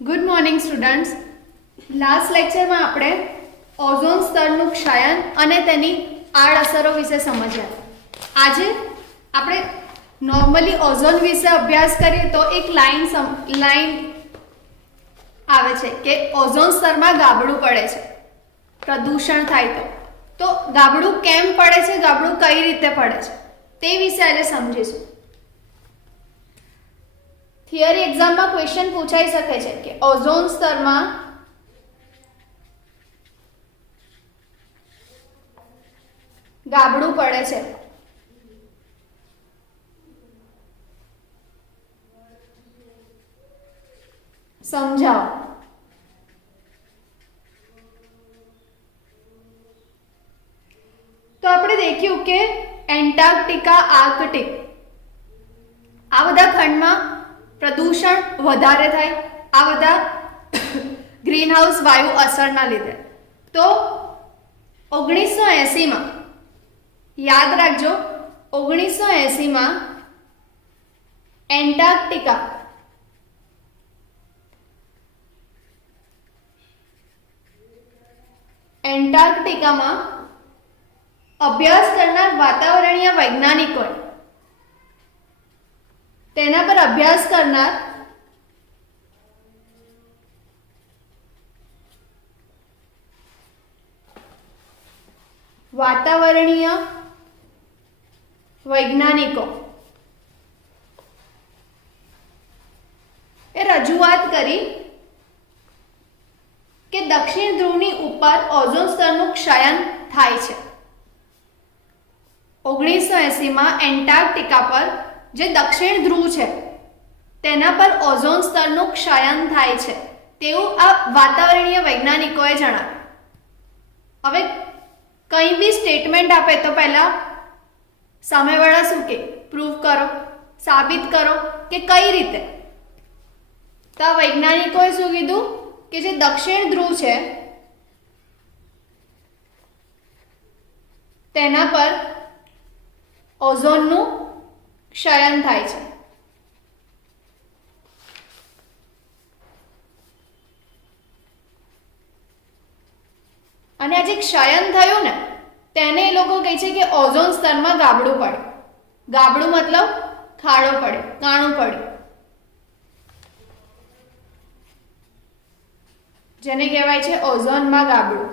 Good morning students. Last લેક્ચરમાં આપણે ozone સ્તરનું ક્ષાયન અને તેની આડઅસરો વિશે સમજ્યા. આજે આપણે નોર્મલી ઓઝોન વિશે અભ્યાસ કરીએ તો એક લાઈન આવે છે કે ઓઝોન સ્તરમાં ગાબડું પડે છે, પ્રદૂષણ થાય તો ગાબડું કેમ પડે છે, ગાબડું કઈ રીતે પડે છે તે વિશે આજે સમજીશું. થિયરી એક્ઝામમાં ક્વેશ્ચન પૂછાઈ શકે છે કે ઓઝોન સ્તરમાં ગાબડું પડે છે, સમજાવો. તો આપણે દેખ્યું કે એન્ટાર્કટિકા, આર્કટિક આ બધા ખંડમાં પ્રદૂષણ વધારે થાય, આ બધા ગ્રીન હાઉસ વાયુ અસરના લીધે. તો 1980માં યાદ રાખજો, 1980માં એન્ટાર્કટિકામાં અભ્યાસ કરનાર વાતાવરણીય વૈજ્ઞાનિકોએ તેના પર અભ્યાસ કરનાર વાતાવરણીય વૈજ્ઞાનિકો એ રજૂઆત કરી કે દક્ષિણ ધ્રુવની ઉપર ઓઝોન સ્તરનું ક્ષયન થાય છે. 1980માં એન્ટાર્કટિકા પર જે દક્ષિણ ધ્રુવ છે તેના પર ઓઝોન સ્તરનું ક્ષયન થાય છે તેવું આ વાતાવરણીય વૈજ્ઞાનિકોએ જણાવ્યું. હવે કંઈ બી સ્ટેટમેન્ટ આપે તો પહેલા સામેવાળા શું કે પ્રૂવ કરો, સાબિત કરો કે કઈ રીતે. તો આ વૈજ્ઞાનિકોએ શું કીધું કે જે દક્ષિણ ધ્રુવ છે તેના પર ઓઝોનનું ક્ષયન થાય છે. અને આ જે ક્ષયન થયું ને તેને એ લોકો કહે છે કે ઓઝોન સ્તરમાં ગાબડું પડ્યું. ગાબડું મતલબ ખાડો પડ્યો, કાણું પડ્યું, જેને કહેવાય છે ઓઝોનમાં ગાબડું.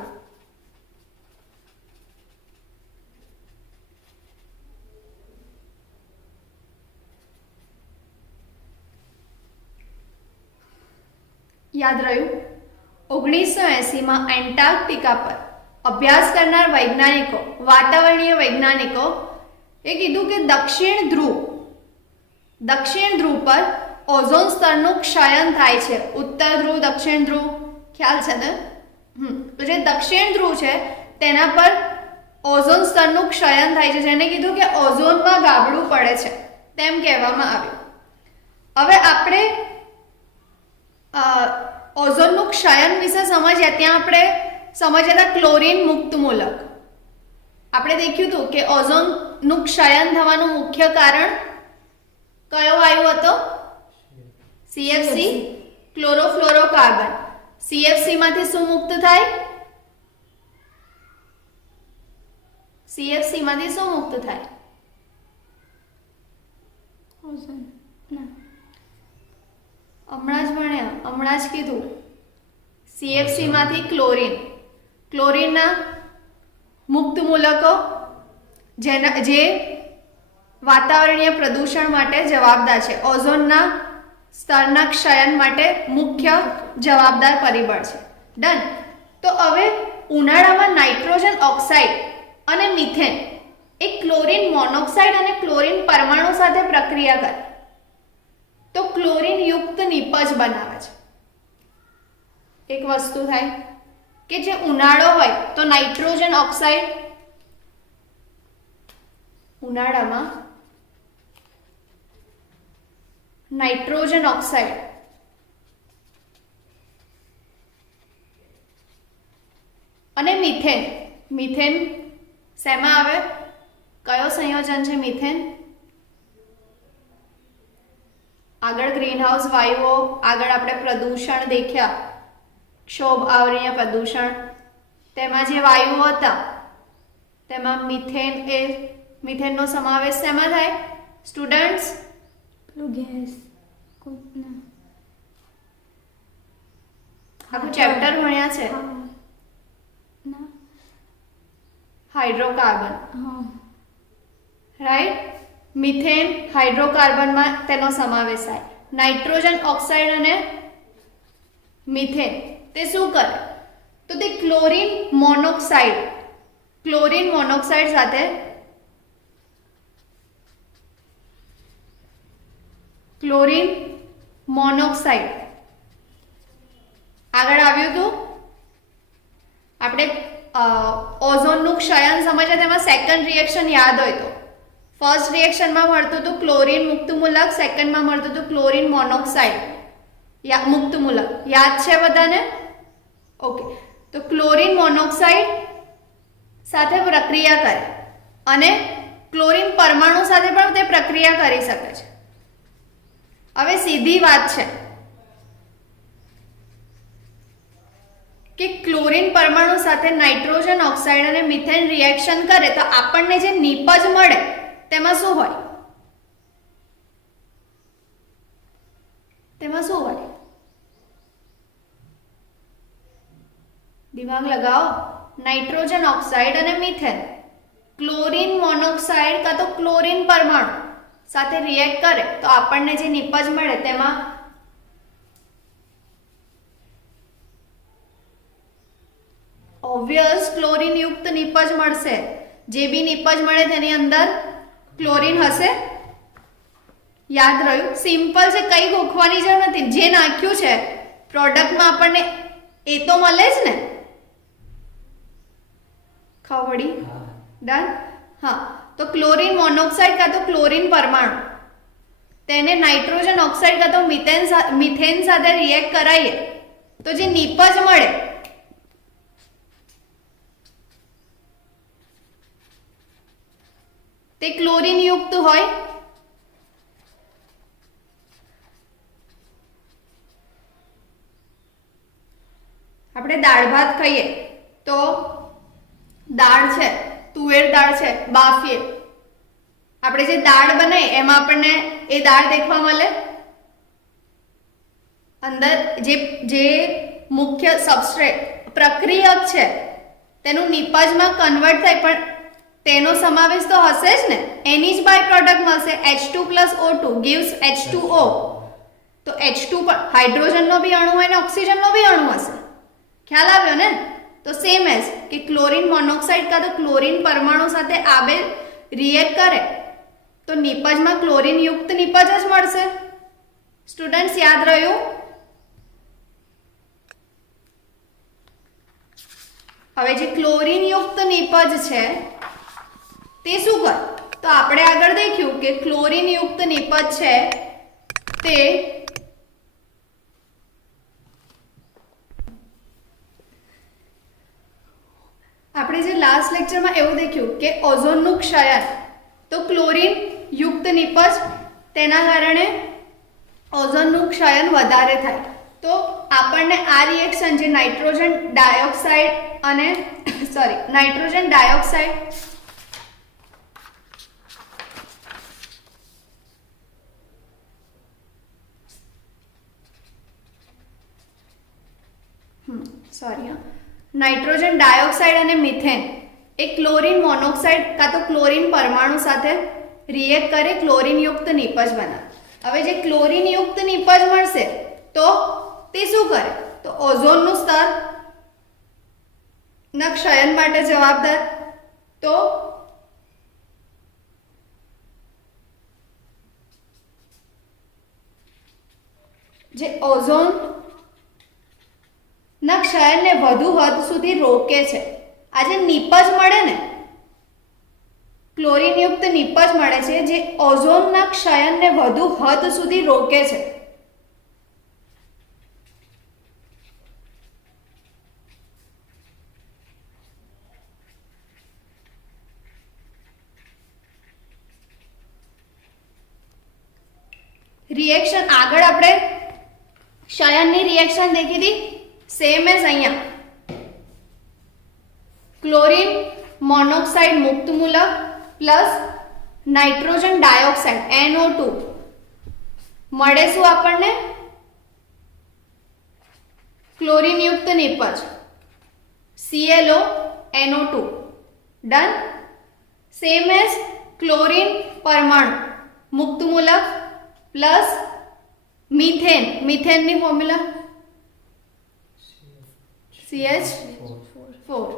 યાદ રહ્યું? 1980માં એન્ટાર્કટિકા પર અભ્યાસ કરનાર વૈજ્ઞાનિકો, વાતાવરણીય વૈજ્ઞાનિકો એ કીધું કે દક્ષિણ ધ્રુવ પર ઓઝોન સ્તરનું ક્ષયન થાય છે. ઉત્તર ધ્રુવ, દક્ષિણ ધ્રુવ ખ્યાલ છે ને? તો જે દક્ષિણ ધ્રુવ છે તેના પર ઓઝોન સ્તરનું ક્ષયન થાય છે, જેને કીધું કે ઓઝોનમાં ગાબડું પડે છે તેમ કહેવામાં આવ્યું. હવે આપણે ઓઝોનનું ક્ષયન વિશે સમજ્યા. ત્યાં આપણે સમજ્યા હતા ક્લોરીન મુક્ત મૂલક. આપણે દેખ્યું હતું કે ઓઝોનનું ક્ષયન થવાનું મુખ્ય કારણ કયો વાયુ હતો? CFC, chlorofluorocarbon. CFC માંથી શું મુક્ત થાય? CFC માંથી શું મુક્ત થાય? ઓઝોન. ના, હમણાં જ ભણ્યા, હમણાં જ કીધું. CFC માંથી ક્લોરીનના મુક્ત મૂલકો જે વાતાવરણીય પ્રદૂષણ માટે જવાબદાર છે, ઓઝોનના સ્તરના ક્ષયન માટે મુખ્ય જવાબદાર પરિબળ છે. ડન. તો હવે ઉનાળામાં નાઇટ્રોજન ઓક્સાઇડ અને મિથેન એ ક્લોરીન મોનોક્સાઇડ અને ક્લોરીન પરમાણુ સાથે પ્રક્રિયા કરે તો ક્લોરીન યુક્ત નિપજ બનાવે છે. એક વસ્તુ થાય કે જે ઉનાળો હોય તો નાઇટ્રોજન ઓક્સાઇડ, ઉનાળામાં નાઇટ્રોજન ઓક્સાઇડ અને મિથેન શેમાં આવે? કયો સંયોજન છે મિથેન? આગળ ગ્રીનહાઉસ વાયુઓ, આગળ આપણે પ્રદૂષણ દેખ્યા, ક્ષોભ આવરણીય પ્રદૂષણ, તેમાં જે વાયુઓ હતા તેમાં મિથેનનો સમાવેશ શેમાં થાય સ્ટુડન્ટ્સ? ગેસ આખું ચેપ્ટર ભણ્યા છે હાઇડ્રોકાર્બન, રાઈટ? મિથેન હાઇડ્રોકાર્બનમાં તેનો સમાવેશ થાય. નાઇટ્રોજન ઓક્સાઇડ અને મિથેન તે શું કરે તો તે ક્લોરીન મોનોક્સાઇડ સાથે આગળ આવ્યું હતું આપણે ઓઝોનનું ક્ષયન સમજ્યા, તેમાં સેકન્ડ રિએક્શન યાદ હોય તો ફર્સ્ટ રિએક્શનમાં મળતું હતું ક્લોરીન મુક્ત મૂલક, સેકન્ડમાં મળતું હતું ક્લોરીન મોનોક્સાઇડ મુક્ત મૂલક. યાદ છે બધાને? ઓકે. તો ક્લોરીન મોનોક્સાઇડ સાથે પ્રક્રિયા કરે અને ક્લોરીન પરમાણુ સાથે પણ તે પ્રક્રિયા કરી શકે છે. હવે સીધી વાત છે કે ક્લોરીન પરમાણુ સાથે નાઇટ્રોજન ઓક્સાઇડ અને મિથેન રિએક્શન કરે તો આપણને જે નિપજ મળે તેમાં શું હોય? દિમાગ લગાવો. નાઇટ્રોજન ઓક્સાઇડ અને મિથેન ક્લોરીન મોનોક્સાઇડ કાં તો ક્લોરીન પરમાણુ સાથે રિએક્ટ કરે તો આપણને જે નિપજ મળે તેમાં ઓબ્વિયસ ક્લોરીન યુક્ત નિપજ મળશે. જે બી નિપજ મળે તેની અંદર ક્લોરીન હશે. યાદ રહ્યું? સિમ્પલ છે, કઈ ગોખવાની જરૂર નથી. જે નાખ્યું છે પ્રોડક્ટમાં આપણને એ તો મળે જ ને. ખબર પડી? ડન. હા, તો ક્લોરીન મોનોક્સાઇડ કાં તો ક્લોરીન પરમાણુ તેને નાઇટ્રોજન ઓક્સાઇડ કાં તો મિથેન સાથે રિએક્ટ કરાવીએ તો જે નિપજ મળે તે ક્લોરીન યુક્ત હોય. આપણે દાળ ભાત ખાઈએ તો દાળ છે, તુવેર દાળ છે, બાફીએ, આપણે જે દાળ બનાવીએ એમાં આપણને એ દાળ દેખવા મળે. અંદર જે મુખ્ય સબસ્ટ્રેટ પ્રક્રિયક છે તેનું નિપજમાં કન્વર્ટ થાય પણ તેનો સમાવેશ તો હશે જ ને. એની જ બાય પ્રોડક્ટ મળશે. H2 + O2 gives H2O. તો H2 પણ હાઇડ્રોજનનો બી અણુ હોય ને ઓક્સિજનનો બી અણુ હશે. ખ્યાલ આવ્યો ને? તો સેમ એઝ કે ક્લોરીન મોનોક્સાઇડ કાં તો ક્લોરીન પરમાણુ સાથે આબે રિએક્ટ કરે તો નિપજમાં ક્લોરીન યુક્ત નિપજ જ મળશે. સ્ટુડન્ટ્સ યાદ રહ્યું? હવે જે ક્લોરીન યુક્ત નિપજ છે તે શું કરે તો આપણે આગળ દેખ્યું કે ક્લોરીન યુક્ત નિપજ છે તે આપણે જે લાસ્ટ લેક્ચરમાં એવું દેખ્યું કે ઓઝોનનું ક્ષયન તો ક્લોરીન યુક્ત નિપજ, તેના કારણે ઓઝોનનું ક્ષયન વધારે થાય. તો આપણને આ રિએક્શન જે નાઇટ્રોજન ડાયોક્સાઇડ નાઇટ્રોજન ડાયોક્સાઇડ અને મિથેન એ ક્લોરીન મોનોક્સાઇડ કાં તો ક્લોરીન પરમાણુ સાથે રિએક્ટ કરે ક્લોરીન યુક્ત નિપજ બનાવે. હવે જે ક્લોરીન યુક્ત નિપજ મળશે તો તે શું કરે તો ઓઝોનનું સ્તર ના ક્ષયન માટે જવાબદાર. તો જે ઓઝોન ના ક્ષયનને વધુ હદ સુધી રોકે છે. આ જે નિપજ મળે ને ક્લોરીન યુક્ત નિપજ મળે છે જે ઓઝોનના ક્ષયનને વધુ હદ સુધી રોકે છે. રિએક્શન આગળ આપણે ક્ષયનની રિએક્શન દેખી હતી, સેમ એઝ અહીંયા ક્લોરીન મોનોક્સાઇડ મુક્ત મૂલક પ્લસ નાઇટ્રોજન ડાયોક્સાઇડ NO2 મળે શું આપણને? ક્લોરીન યુક્ત નિપજ ClO NO2 done. Same as chlorine પરમાણુ મુક્ત મૂલક પ્લસ મિથેન, મિથેનની ફોર્મ્યુલા CH4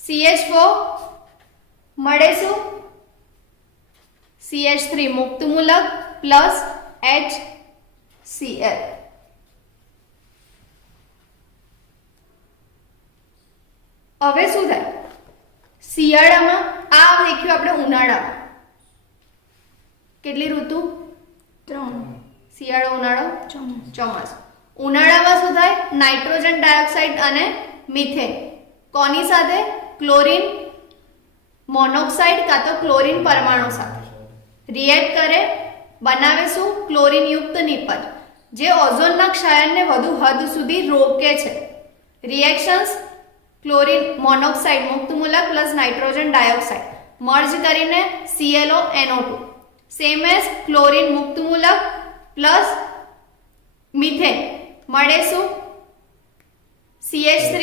CH4 મળે શું? CH3 મુક્ત મૂલક પ્લસ HCl. હવે શું થાય? શિયાળામાં આ દેખ્યું આપણે ઉનાળામાં કેટલી ઋતુ? 3. શિયાળો, ઉનાળો, ચોમાસું. ઉનાળામાં શું થાય? નાઇટ્રોજન ડાયોક્સાઇડ અને મિથેન કોની સાથે? ક્લોરીન મોનોક્સાઇડ કાં તો ક્લોરીન પરમાણુ સાથે રિએક્ટ કરે, બનાવે શું? ક્લોરીન યુક્ત નિપજ જે ઓઝોનના ક્ષયનને વધુ હદ સુધી રોકે છે. રિએક્શન્સ ક્લોરીન મોનોક્સાઇડ મુક્ત મૂલક પ્લસ નાઇટ્રોજન ડાયોક્સાઇડ મર્જ કરીને ClO NO2 same as chlorine મુક્ત મૂલક પ્લસ મિથેન મળે શું? CH3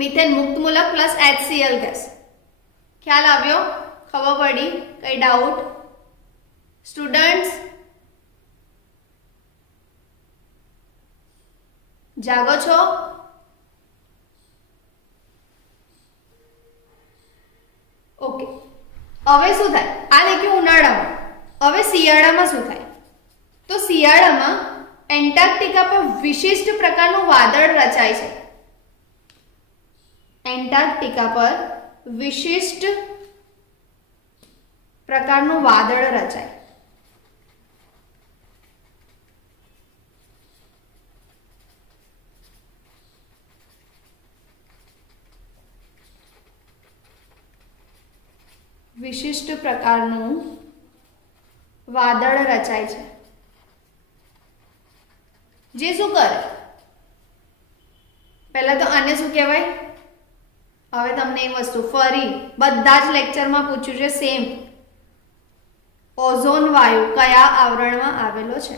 મિથેન મુક્ત મૂલક પ્લસ HCl ગેસ. ખ્યાલ આવ્યો? ખબર પડી? કઈ ડાઉટ સ્ટુડન્ટ્સ? જાગો છો? ઓકે. હવે શું થાય? આ દેખ્યું ઉનાળામાં. હવે શિયાળામાં શું થાય? તો શિયાળામાં એન્ટાર્કટિકા પર વિશિષ્ટ પ્રકારનું વાદળ રચાય છે. એન્ટાર્કટિકા પર વિશિષ્ટ પ્રકારનું વાદળ રચાય. વિશિષ્ટ પ્રકારનું વાદળ રચાય છે જે શું કરે? પહેલા તો આને શું કહેવાય? હવે તમને એ વસ્તુ ફરી બધા જ લેક્ચરમાં પૂછ્યું છે સેમ. ઓઝોન વાયુ કયા આવરણમાં આવેલો છે?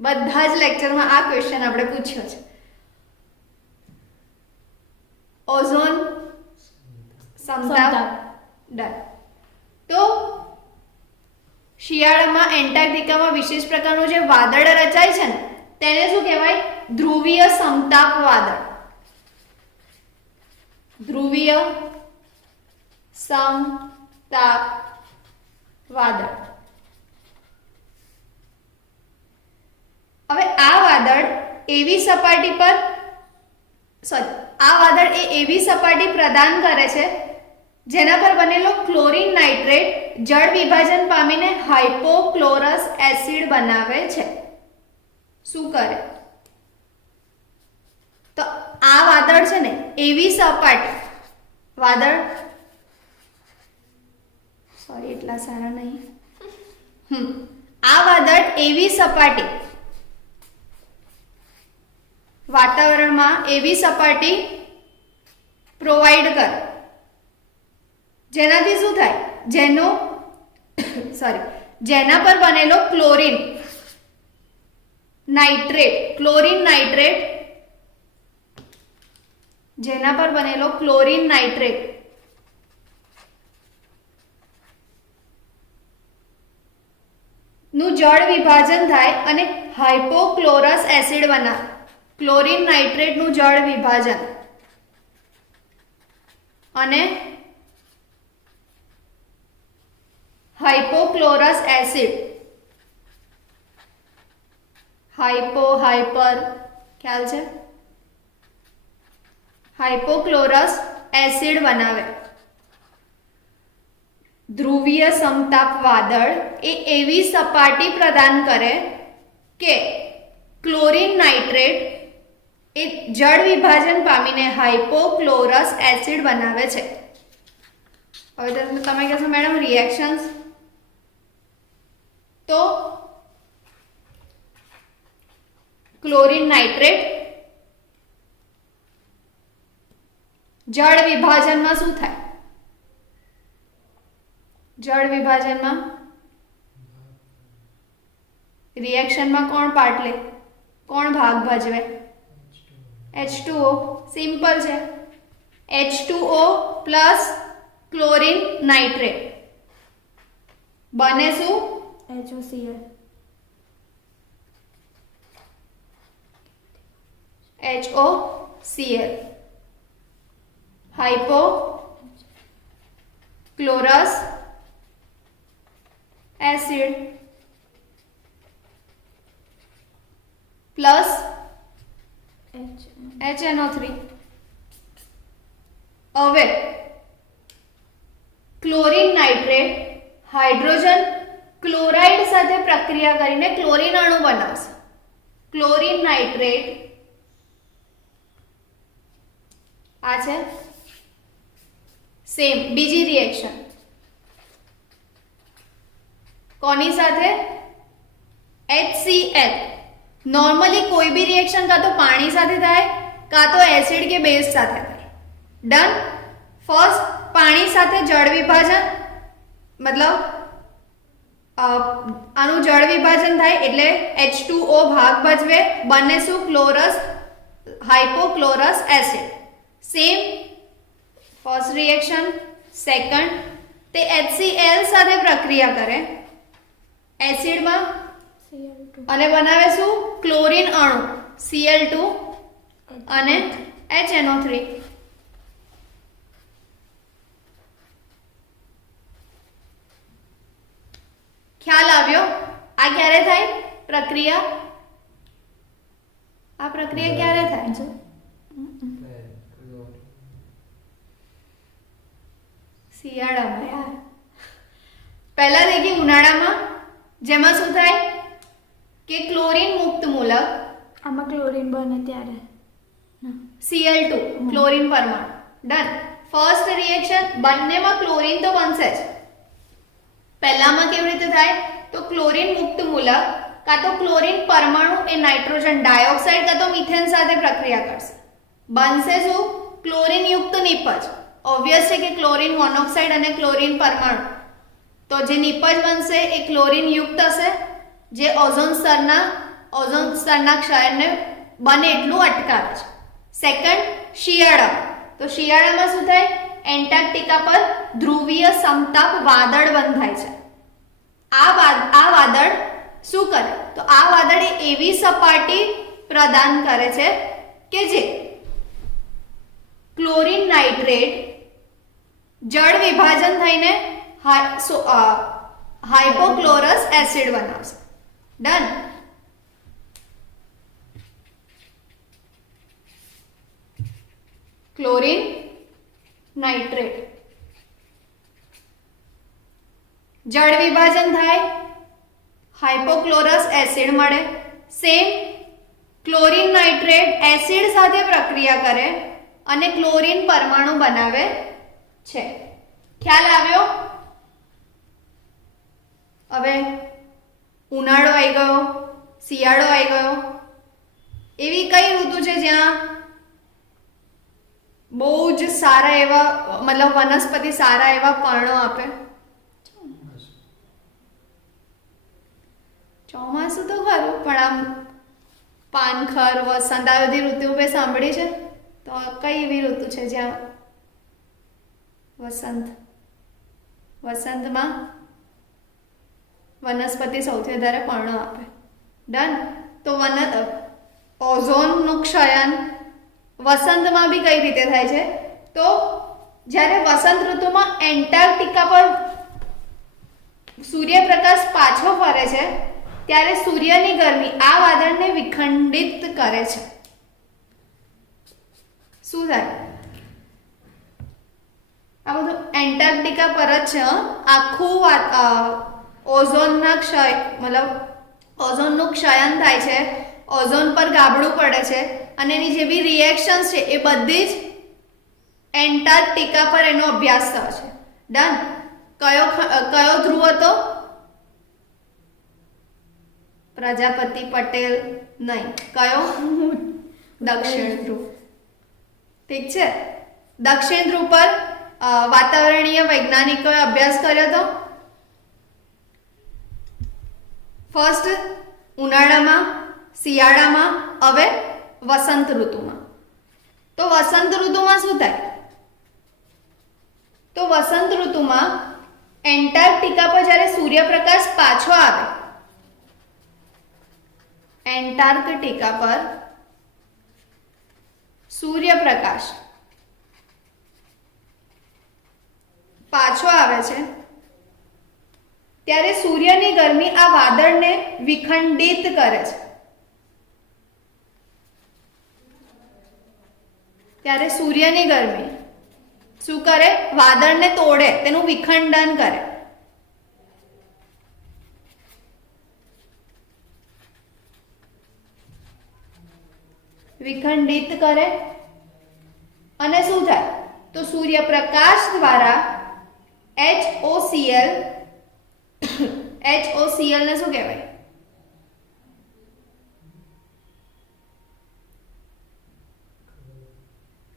બધા જ લેક્ચરમાં આ ક્વેશ્ચન આપણે પૂછ્યો છે. ઓઝોન સમતાપ. ડન. તો શિયાળામાં એન્ટાર્કટિકામાં વિશેષ પ્રકારનું જે વાદળ રચાય છે ને તેને શું કહેવાય? ધ્રુવીય સમતાપ વાદળ. ધ્રુવીય સમતાપ વાદળ. હવે આ વાદળ એવી સપાટી પર આ વાદળ એવી સપાટી પ્રદાન કરે છે જેના પર બનેલો ક્લોરીન નાઇટ્રેટ જળ વિભાજન પામીને હાઇપોક્લોરસ એસિડ બનાવે છે. શું કરે? તો આ વાદળ છે ને એવી સપાટી વાદળ એટલા સારા નહીં. આ વાદળ એવી સપાટી વાતાવરણમાં એવી સપાટી પ્રોવાઈડ કરે જેનાથી શું થાય? જેના પર બનેલો ક્લોરીન નાઇટ્રેટ જેના પર બનેલો ક્લોરીન નાઇટ્રેટ નું જળ વિભાજન થાય અને હાઇપોક્લોરસ એસિડ બનાવે. ક્લોરીન નાઇટ્રેટ નું જળ વિભાજન અને હાઇપોક્લોરસ એસિડ હાઇપર ખ્યાલ છે? હાઇપોક્લોરસ એસિડ બનાવે. ધ્રુવીય સમતાપ વાદળ એવી સપાટી પ્રદાન કરે કે ક્લોરીન નાઇટ્રેટ જળ વિભાજન પામીને હાઇપોક્લોરસ એસિડ બનાવે છે. હવે તમે કહેશો મેડમ રિએક્શન્સ, તો ક્લોરીન નાઇટ્રેટ જળ વિભાજનમાં શું થાય? જળ વિભાજનમાં રિએક્શનમાં કોણ પાર્ટ લે, કોણ ભાગ ભજવે? H2O. સિમ્પલ છે. H2O પ્લસ ક્લોરીન નાઇટ્રેટ બને શું? HOCl. HOCl. Hypochlorous acid plus HNO3. હવે ક્લોરીન નાઇટ્રેટ હાઇડ્રોજન ક્લોરાઇડ સાથે પ્રક્રિયા કરીને ક્લોરીન અણુ બનાવશે. ક્લોરીન નાઇટ્રેટ આ છે સેમ બીજી રિએક્શન કોની સાથે? HCl. નોર્મલી કોઈ બી રિએક્શન કાં તો પાણી સાથે થાય કાં તો એસિડ કે બેઝ સાથે થાય. ડન. ફર્સ્ટ પાણી સાથે જળ વિભાજન, મતલબ આનું જળ વિભાજન થાય એટલે H2O ભાગ ભજવે, બને શું? Chlorous hypochlorous acid. Same first reaction. Second તે HCl સાથે પ્રક્રિયા કરે એસિડમાં Cl2. અને બનાવે શું? ક્લોરીન અણુ Cl2 અને HNO3. ખ્યાલ આવ્યો? આ ક્યારે થાય પ્રક્રિયા? આ પ્રક્રિયા ક્યારે થાય છે? શિયાળામાં યાર. પહેલા થઈ ગઈ ઉનાળામાં, જેમાં શું થાય કે ક્લોરીન મુક્ત મૂલક આમાં ક્લોરીન બને ત્યારે Cl2 ક્લોરીન પરમાણુ. ડન. ફર્સ્ટ રિએક્શન બંનેમાં ક્લોરીન તો બનશે જ. પહેલામાં કેવી રીતે થાય? તો ક્લોરીન મુક્ત મૂલક કાં તો ક્લોરીન પરમાણુ એ નાઇટ્રોજન ડાયોક્સાઇડ કાં તો મિથેન સાથે પ્રક્રિયા કરશે. બનશે શું? ક્લોરીન યુક્ત નિપજ. ઓબ્વિયસ છે કે ક્લોરીન મોનોક્સાઇડ અને ક્લોરીન પરમાણુ, તો જે નિપજ બનશે એ ક્લોરીન યુક્ત હશે, જે ઓઝોન સ્તરના ક્ષયને બને એટલું અટકાવે છે. સેકન્ડ શિયાળામાં. તો શિયાળામાં શું થાય? એન્ટાર્કટિકા પર ધ્રુવીય સમતાપ વાદળ બંધાય છે. આ વાદળ શું કરે? તો આ વાદળ એવી સપાટી પ્રદાન કરે છે કે જે ક્લોરીન નાઇટ્રેટ જળ વિભાજન થઈને હાઇપોક્લોરસ એસિડ બનાવશે. ડન. ક્લોરીન નાઇટ્રેટ જળ વિભાજન થાય, હાઇપોક્લોરસ એસિડ મળે. સેમ ક્લોરીન નાઇટ્રેટ એસિડ સાથે પ્રક્રિયા કરે અને ક્લોરીન પરમાણુ બનાવે છે. ખ્યાલ આવ્યો? હવે ઉનાળો આવી ગયો, શિયાળો આવી ગયો. એવી કઈ ઋતુ છે જ્યાં બહુ જ સારા એવા મતલબ વનસ્પતિ સારા એવા પર્ણો આપે? ચોમાસું તો ખરું, પણ આમ પાનખર, વસંત આ બધી ઋતુ મેં સાંભળી છે. તો કઈ એવી ઋતુ છે જ્યાં વસંતમાં વનસ્પતિ સૌથી વધારે પર્ણો આપે? ડન. તો ઓઝોનનું ક્ષયન વસંતમાં બી કઈ રીતે થાય છે? તો જ્યારે વસંત ઋતુમાં એન્ટાર્કટિકા પર સૂર્યપ્રકાશ પાછો ફરે છે ત્યારે સૂર્યની ગરમી આ વાદળને વિખંડિત કરે છે. શું થાય? આ બધું એન્ટાર્કટિકા પર જ છે. આખું ઓઝોનના ક્ષય મતલબ ઓઝોનનું ક્ષયન થાય છે, ઓઝોન પર ગાબડું પડે છે અને એની જે બી રિએક્શન્સ છે એ બધી જ એન્ટાર્કટિકા પર એનો અભ્યાસ થયો છે. ડન. કયો ધ્રુવ હતો? પ્રજાપતિ પટેલ નહીં. કયો? દક્ષિણ ધ્રુવ. ઠીક છે. દક્ષિણ ધ્રુવ પર વાતાવરણીય વૈજ્ઞાનિકોએ અભ્યાસ કર્યો હતો. ફર્સ્ટ ઉનાળામાં, શિયાળામાં, હવે વસંત ઋતુમાં. તો વસંત ઋતુમાં શું થાય? તો વસંત ઋતુમાં એન્ટાર્કટિકા પર જ્યારે સૂર્યપ્રકાશ પાછો આવે, એન્ટાર્કટિકા પર સૂર્યપ્રકાશ પાછો આવે છે ત્યારે સૂર્યની ગરમી આ વાદળને વિખંડિત કરે છે. ત્યારે સૂર્યની ગરમી શું કરે? વાદળને તોડે, તેનું વિખંડન કરે. વિખંડિત કરે અને શું થાય? તો સૂર્યપ્રકાશ દ્વારા HOCl ને શું કહેવાય?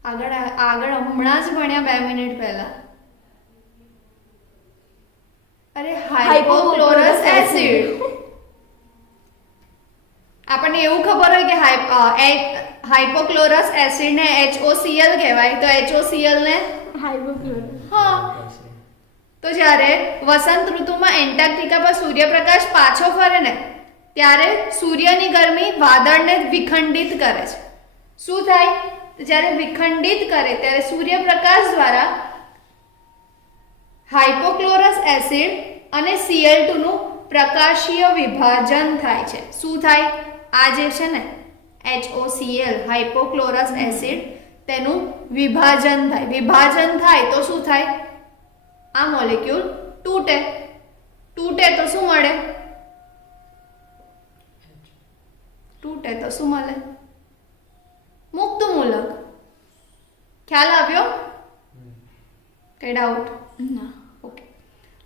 આગળ હમણાં જ ભણ્યા 2 મિનિટ પહેલા. અરે હાઇપોક્લોરસ એસિડ. આપણને એવું ખબર હોય કે હાઇપોક્લોરસ એસિડ ને HOCl કહેવાય, તો HOCl ને હાઇપોક્લોરસ. હા. તો જ્યારે વસંત ઋતુમાં એન્ટાર્કટિકા પર સૂર્યપ્રકાશ પાછો ફરે ને ત્યારે સૂર્યની ગરમી વાદળને વિખંડિત કરે છે. શું થાય? જ્યારે વિખંડિત કરે ત્યારે સૂર્યપ્રકાશ દ્વારા હાઇપોક્લોરસ એસિડ અને Cl2 નું પ્રકાશીય વિભાજન થાય છે. શું થાય? આ જે છે ને HOCl હાઇપોક્લોરસ એસિડ, તેનું વિભાજન થાય. વિભાજન થાય તો શું થાય? આ મોલેક્યુલ તૂટે. તૂટે તો શું મળે? તૂટે તો શું મળે? મુક્ત મૂલક. ખ્યાલ આવ્યો? કઈ ડાઉટ? ના. ઓકે.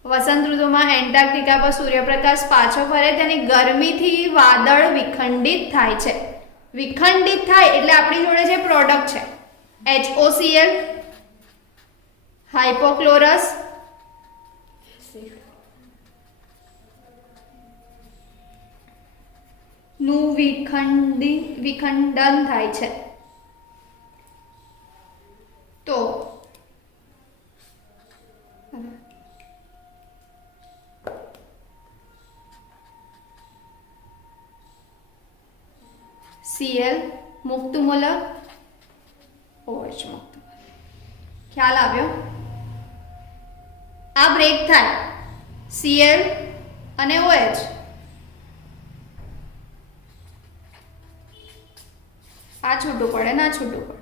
વસંત ઋતુમાં એન્ટાર્કટિકા પર સૂર્યપ્રકાશ પાછો ફરે તેની ગરમીથી વાદળ વિખંડિત થાય છે. વિખંડિત થાય એટલે આપણી જોડે જે પ્રોડક્ટ છે HOCl હાઇપોક્લોરસ નું વિખંડન થાય છે. તો Cl મુક્ત મૂલક, OH મુક્ત મૂલક. ખ્યાલ આવ્યો? આ બ્રેક થાય Cl અને OH. આ છૂટું પડે ના છૂટું પડે.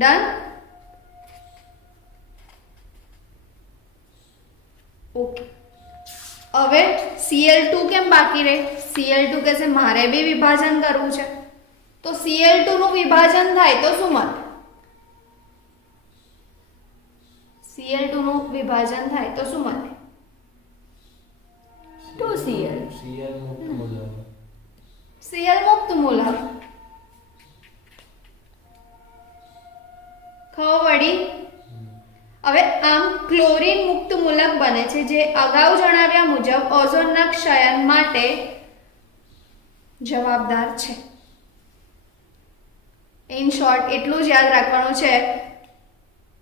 ડન. ઓકે. હવે Cl2 કેમ બાકી રહે? Cl2 કહેશે મારે બી વિભાજન કરવું છે, તો Cl2 નું વિભાજન થાય તો શું મળે? Cl2 નું વિભાજન થાય તો શું મળે? 2Cl. Cl મુક્ત મૂલક. ખબર પડી? હવે આમ ક્લોરીન મુક્ત મૂલક બને છે, જે અગાઉ જણાવ્યા મુજબ ઓઝોનના ક્ષયન માટે જવાબદાર છે. ઇન શોર્ટ એટલું જ યાદ રાખવાનું છે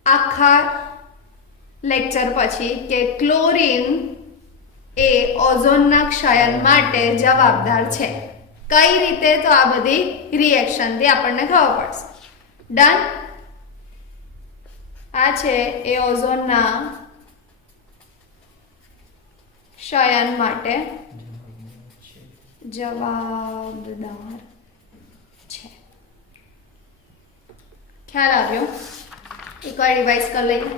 આખા લેક્ચર પછી કે ક્લોરીન એ ઓઝોનના ક્ષયન માટે જવાબદાર છે. કઈ રીતે? તો આ બધી રિએક્શનથી આપણને ખબર પડશે. ડન. આ છે એ ઓઝોનના ક્ષયન માટે જવાબદાર છે. ખ્યાલ આવ્યો? એકવાર રિવાઇઝ કરી લઈએ.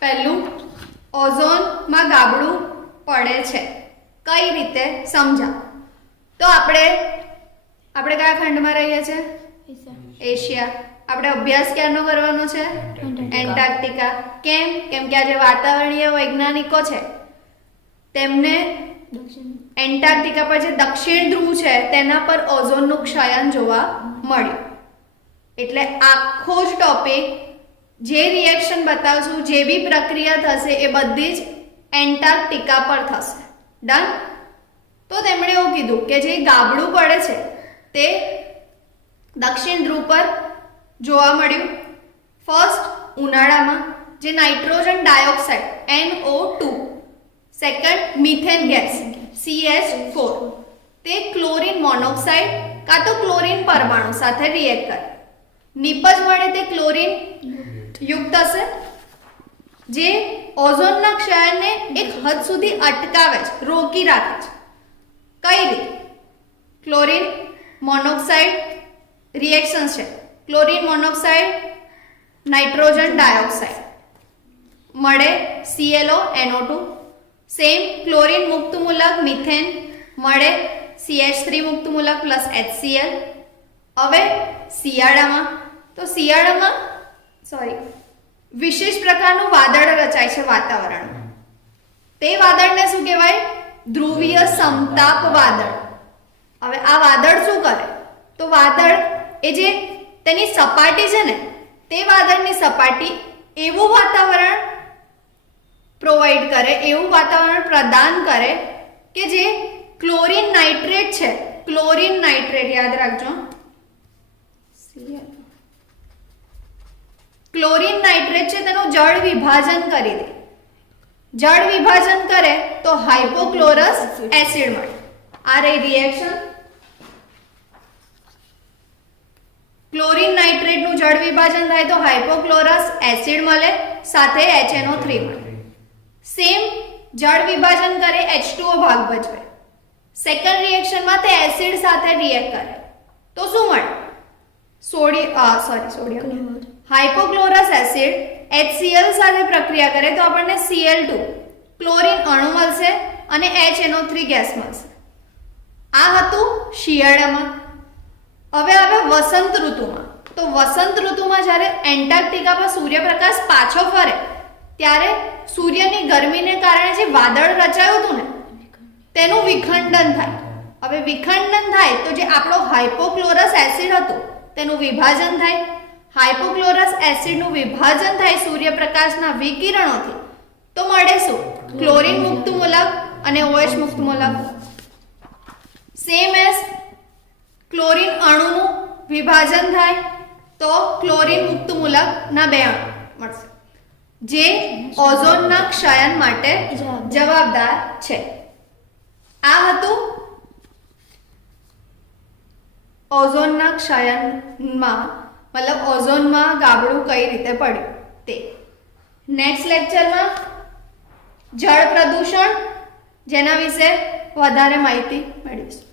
પહેલું, ઓઝોનમાં ગાબડું પડે છે. કઈ રીતે? સમજાવ. તો આપણે કયા ખંડમાં રહીએ છીએ? એશિયા. આપણે અભ્યાસ ક્યારનો કરવાનો છે? એન્ટાર્કટિકા. કેમ? કેમ કે આ જે વાતાવરણીય વૈજ્ઞાનિકો છે તેમને દક્ષિણ એન્ટાર્કટિકા પર જે દક્ષિણ ધ્રુવ છે તેના પર ઓઝોનનું ક્ષયન જોવા મળ્યું. એટલે આખો જ ટોપિક, જે રિએક્શન બતાવશું, જે બી પ્રક્રિયા થશે એ બધી જ એન્ટાર્કટિકા પર થશે. ડન. તો તેમણે એવું કીધું કે જે ગાબડું પડે છે તે દક્ષિણ ધ્રુવ પર જોવા મળ્યું. ફર્સ્ટ ઉનાળામાં જે nitrogen dioxide NO2, second methane gas CH4 તે ક્લોરીન મોનોક્સાઇડ કાં તો ક્લોરીન પરમાણુ સાથે રિએક્ટ કરે. નિપજ મળે તે ક્લોરીન યુક્ત હશે, જે ઓઝોનના ક્ષયને એક હદ સુધી અટકાવે છે, રોકી રાખે છે. કઈ રીતે? ક્લોરીન મોનોક્સાઇડ રિએક્શન છે. ક્લોરીન મોનોક્સાઇડ નાઇટ્રોજન ડાયોક્સાઇડ મળે ClO NO2, સેમ ક્લોરીન મુક્ત મૂલક મિથેન મળે CH3 મુક્ત મૂલક પ્લસ HCl. હવે શિયાળામાં વિશેષ પ્રકારનું વાદળ રચાય છે વાતાવરણમાં. તે વાદળને શું કહેવાય? ધ્રુવીય સમતાપ વાદળ. હવે આ વાદળ શું કરે? તો વાદળ એ જે તેની સપાટી છે ને, તે વાદળની સપાટી એવું વાતાવરણ પ્રોવાઈડ કરે, એવું વાતાવરણ પ્રદાન કરે કે જે ક્લોરીન નાઇટ્રેટ છે, ક્લોરીન નાઇટ્રેટ યાદ રાખજો, ક્લોરીન નાઇટ્રેટ છે તેનું જળ વિભાજન કરી દે. જળ વિભાજન કરે તો હાઇપોક્લોરસ એસિડ મળે. આ રહી રિએક્શન. ક્લોરીન નાઇટ્રેટનું જળ વિભાજન થાય તો હાઇપોક્લોરસ એસિડ મળે, સાથે HNO3 મળે. સેમ જળ વિભાજન કરે H2O ભાગ ભજવે. સેકન્ડ રિએક્શનમાં તે એસિડ સાથે રિએક્ટ કરે તો શું મળે? સોડિયમ હાઇપોક્લોરસ એસિડ HCl સાથે પ્રક્રિયા કરે તો આપણને Cl2 ક્લોરીન અણુ મળશે અને HNO3 ગેસ મળશે. આ હતું શિયાળામાં. હવે આવે વસંત ઋતુમાં. તો વસંત ઋતુમાં જ્યારે એન્ટાર્કટિકા પર સૂર્યપ્રકાશ પાછો ફરે ત્યારે સૂર્યની ગરમીને કારણે જે વાદળ રચાયું હતું ને તેનું વિખંડન થાય. હવે વિખંડન થાય તો જે આપણો હાઇપોક્લોરસ એસિડ હતું તેનું વિભાજન થાય. હાઇપોક્લોરસ એસિડનું વિભાજન થાય સૂર્યપ્રકાશના વિકિરણોથી તો મળે શું? ક્લોરીન મુક્ત મૂલક અને OH મુક્ત મૂલક. સેમ એઝ ક્લોરીન અણુનું વિભાજન થાય તો ક્લોરીન મુક્ત મૂલકના 2 અણુ મળશે, જે ઓઝોનના ક્ષયન માટે જવાબદાર છે. આ હતું ઓઝોનના ક્ષયનમાં, મતલબ ઓઝોનમાં ગાબડું કઈ રીતે પડ્યું તે. નેક્સ્ટ લેક્ચરમાં જળ પ્રદૂષણ, જેના વિશે વધારે માહિતી મેળવીશું.